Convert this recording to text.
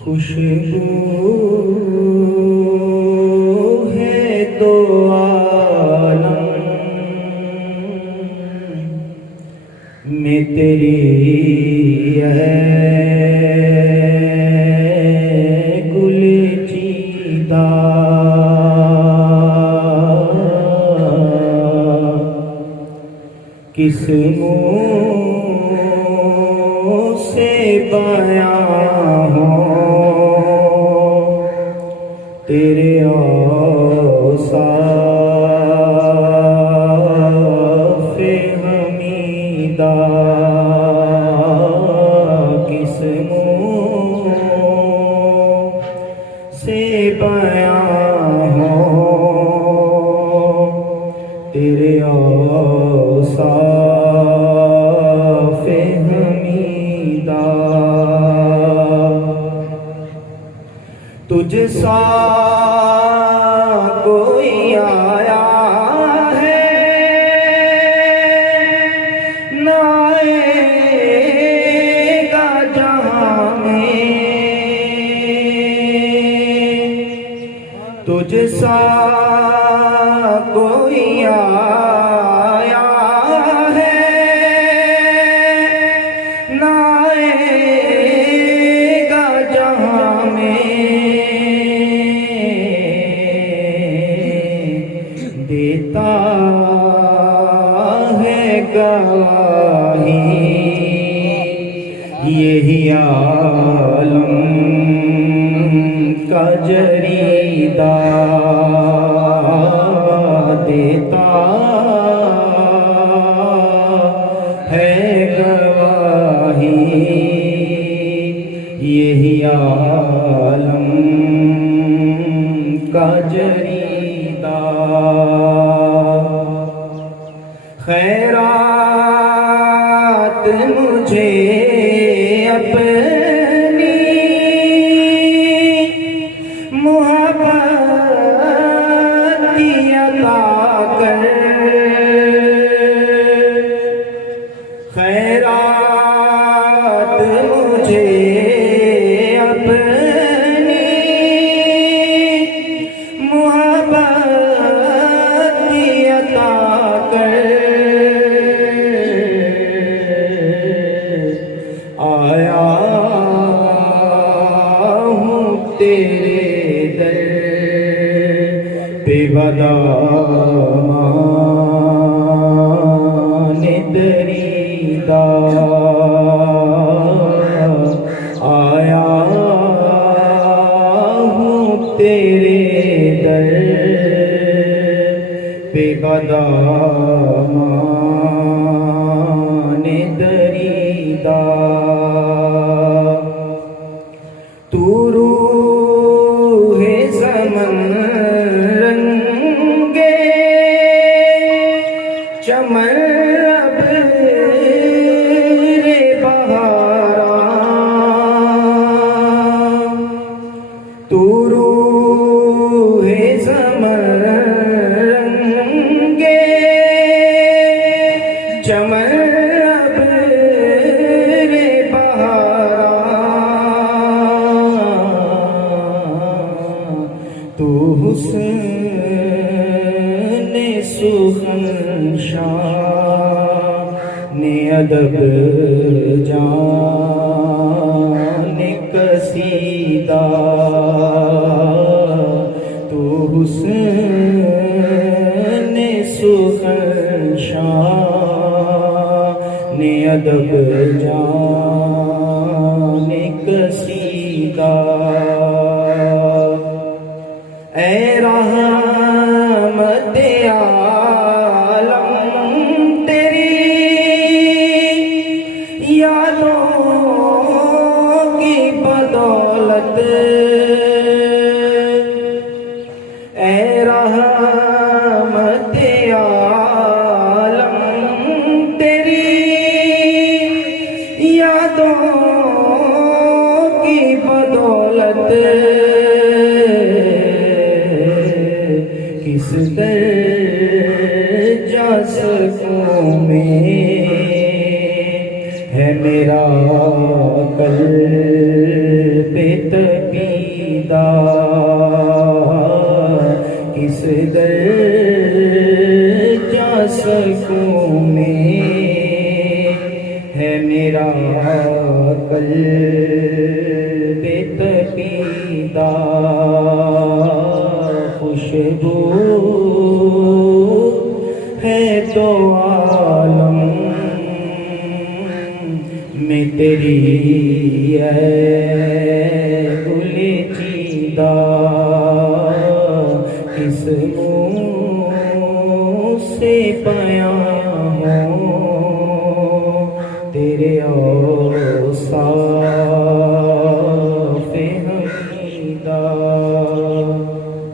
खुशबू है तो आलम में तेरी है गुल चीदा। किस मुँह से बयां हो तेरे औसाफ़े हमीदा। किस मुँह से बयां हो तेरे औसाफ़े हमीदा। तुझ सा कोई आया है ना आएगा जहाँ में। तुझ सा कोई आया है ना आएगा जहाँ में। देता है गवाही यही आलम का जरीदा। देता है गवाही यही आलम का जरीदा। खैरात मुझे अपनी मोहब्बत अता कर। खैरात मुझे अपनी मोहब्बत अता कर। आया हूँ तेरे दर पे बदामान दरीदा। आया हूँ तेरे दर पे बदामान दरीदा। तू रूहे ज़मन रंगे चमन अब रे बहारा। तू रूहे ज़मन रंगे चमन अब रे बहारा। तू हुस्न सुखन शान अदब जान कसीदा। तू हुस्न सुखन शान अदब जान कसीदा। ऐ रहमत आलम तेरी यादों की बदौलत। ऐ रहमत आलम तेरी यादों की बदौलत। किस दर्जा सकूं में है मेरा कल्ब चीदा किस दर जा सकूं मैं है मेरा कल्बे तपीदा खुशबू है तो आलम में तेरी है गुले चीदा किस मुँह से बयां